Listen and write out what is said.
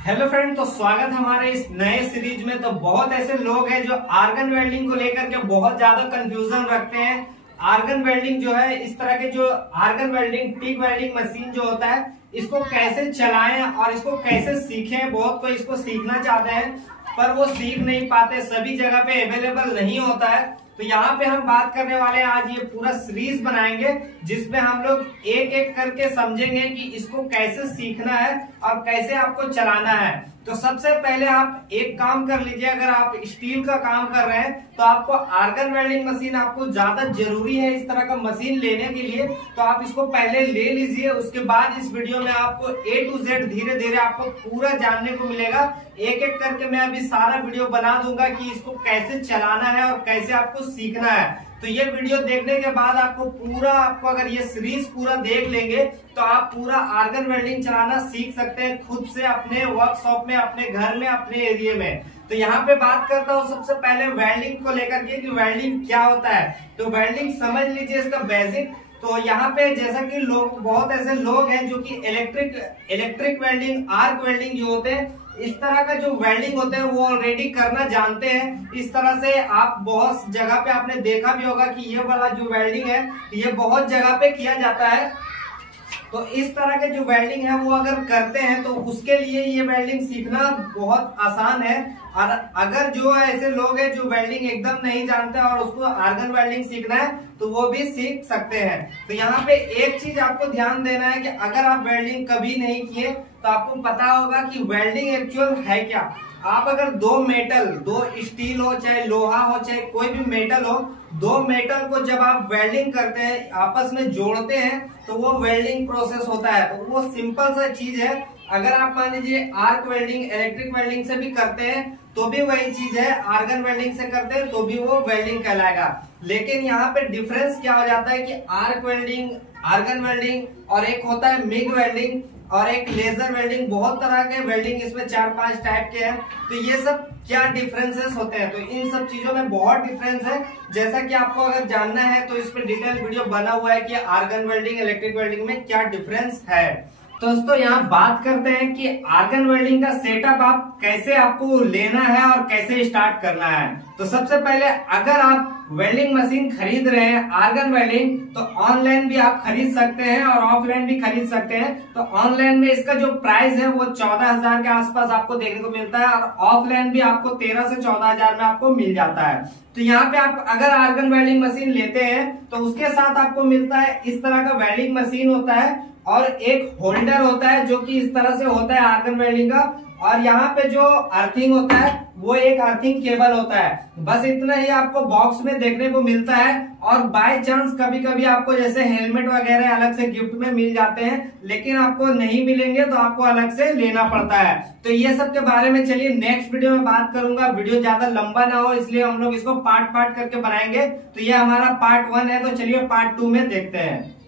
Hello friend, तो स्वागत है हमारे इस नए सीरीज में। तो बहुत ऐसे लोग हैं जो आर्गन वेल्डिंग को लेकर के बहुत ज्यादा कंफ्यूजन रखते हैं। आर्गन वेल्डिंग जो है, इस तरह के जो आर्गन वेल्डिंग टिक वेल्डिंग मशीन जो होता है, इसको कैसे चलाएं और इसको कैसे सीखें। बहुत कोई इसको सीखना चाहते हैं पर वो सीख नहीं पाते, सभी जगह पे अवेलेबल नहीं होता है। तो यहाँ पे हम बात करने वाले हैं, आज ये पूरा सीरीज बनाएंगे जिसमें हम लोग एक एक करके समझेंगे कि इसको कैसे सीखना है और कैसे आपको चलाना है। तो सबसे पहले आप एक काम कर लीजिए, अगर आप स्टील का काम कर रहे हैं तो आपको आर्गन वेल्डिंग मशीन आपको ज्यादा जरूरी है इस तरह का मशीन लेने के लिए। तो आप इसको पहले ले लीजिए, उसके बाद इस वीडियो में आपको A to Z धीरे धीरे आपको पूरा जानने को मिलेगा। एक एक करके मैं अभी सारा वीडियो बना दूंगा कि इसको कैसे चलाना है और कैसे आपको सीखना है। तो ये वीडियो देखने के बाद आपको अगर ये सीरीज पूरा देख लेंगे तो आप पूरा आर्गन वेल्डिंग चलाना सीख सकते हैं खुद से, अपने वर्कशॉप में, अपने घर में, अपने एरिया में। तो यहाँ पे बात करता हूँ सबसे पहले वेल्डिंग को लेकर के कि वेल्डिंग क्या होता है। तो वेल्डिंग समझ लीजिए इसका बेसिक। तो यहाँ पे जैसा कि बहुत ऐसे लोग हैं जो कि इलेक्ट्रिक वेल्डिंग, आर्क वेल्डिंग जो होते हैं, इस तरह का जो वेल्डिंग होते हैं वो ऑलरेडी करना जानते हैं। इस तरह से आप बहुत जगह पे आपने देखा भी होगा कि ये वाला जो वेल्डिंग है ये बहुत जगह पे किया जाता है। तो इस तरह के जो वेल्डिंग है वो अगर करते हैं तो उसके लिए ये वेल्डिंग सीखना बहुत आसान है। और अगर जो ऐसे लोग हैं जो वेल्डिंग एकदम नहीं जानते और उसको आर्गन वेल्डिंग सीखना है तो वो भी सीख सकते हैं। तो यहाँ पे एक चीज आपको ध्यान देना है कि अगर आप वेल्डिंग कभी नहीं किए तो आपको पता होगा कि वेल्डिंग एक्चुअल है क्या। आप अगर दो स्टील हो, चाहे लोहा हो, चाहे कोई भी मेटल हो, दो मेटल को जब आप वेल्डिंग करते हैं, आपस में जोड़ते हैं, तो वो वेल्डिंग प्रोसेस होता है। तो वो सिंपल सा चीज है। अगर आप मान लीजिए आर्क वेल्डिंग इलेक्ट्रिक वेल्डिंग से भी करते हैं तो भी वही चीज है, आर्गन वेल्डिंग से करते हैं तो भी वो वेल्डिंग कहलाएगा। लेकिन यहाँ पे डिफरेंस क्या हो जाता है कि आर्क वेल्डिंग, आर्गन वेल्डिंग और एक होता है मिग वेल्डिंग और एक लेजर वेल्डिंग। बहुत तरह के वेल्डिंग इसमें 4-5 टाइप के हैं। तो ये सब क्या डिफरेंसेस होते हैं, तो इन सब चीजों में बहुत डिफरेंस है। जैसा कि आपको अगर जानना है तो इस पे डिटेल वीडियो बना हुआ है कि आर्गन वेल्डिंग इलेक्ट्रिक वेल्डिंग में क्या डिफरेंस है। तो दोस्तों यहाँ बात करते हैं कि आर्गन वेल्डिंग का सेटअप आप कैसे आपको लेना है और कैसे स्टार्ट करना है। तो सबसे पहले अगर आप वेल्डिंग मशीन खरीद रहे हैं आर्गन वेल्डिंग, तो ऑनलाइन भी आप खरीद सकते हैं और ऑफलाइन भी खरीद सकते हैं। तो ऑनलाइन में इसका जो प्राइस है वो 14,000 के आसपास आपको देखने को मिलता है और ऑफलाइन भी आपको 13 से 14,000 में आपको मिल जाता है। तो यहाँ पे आप अगर आर्गन वेल्डिंग मशीन लेते हैं तो उसके साथ आपको मिलता है इस तरह का वेल्डिंग मशीन होता है और एक होल्डर होता है जो कि इस तरह से होता है आर्गन वेल्डिंग का। और यहाँ पे जो अर्थिंग होता है वो एक अर्थिंग केबल होता है। बस इतना ही आपको बॉक्स में देखने को मिलता है। और बाय चांस कभी कभी आपको जैसे हेलमेट वगैरह अलग से गिफ्ट में मिल जाते हैं, लेकिन आपको नहीं मिलेंगे तो आपको अलग से लेना पड़ता है। तो ये सब के बारे में चलिए नेक्स्ट वीडियो में बात करूंगा। वीडियो ज्यादा लंबा ना हो इसलिए हम लोग इसको पार्ट करके बनाएंगे। तो ये हमारा पार्ट 1 है, तो चलिए पार्ट 2 में देखते हैं।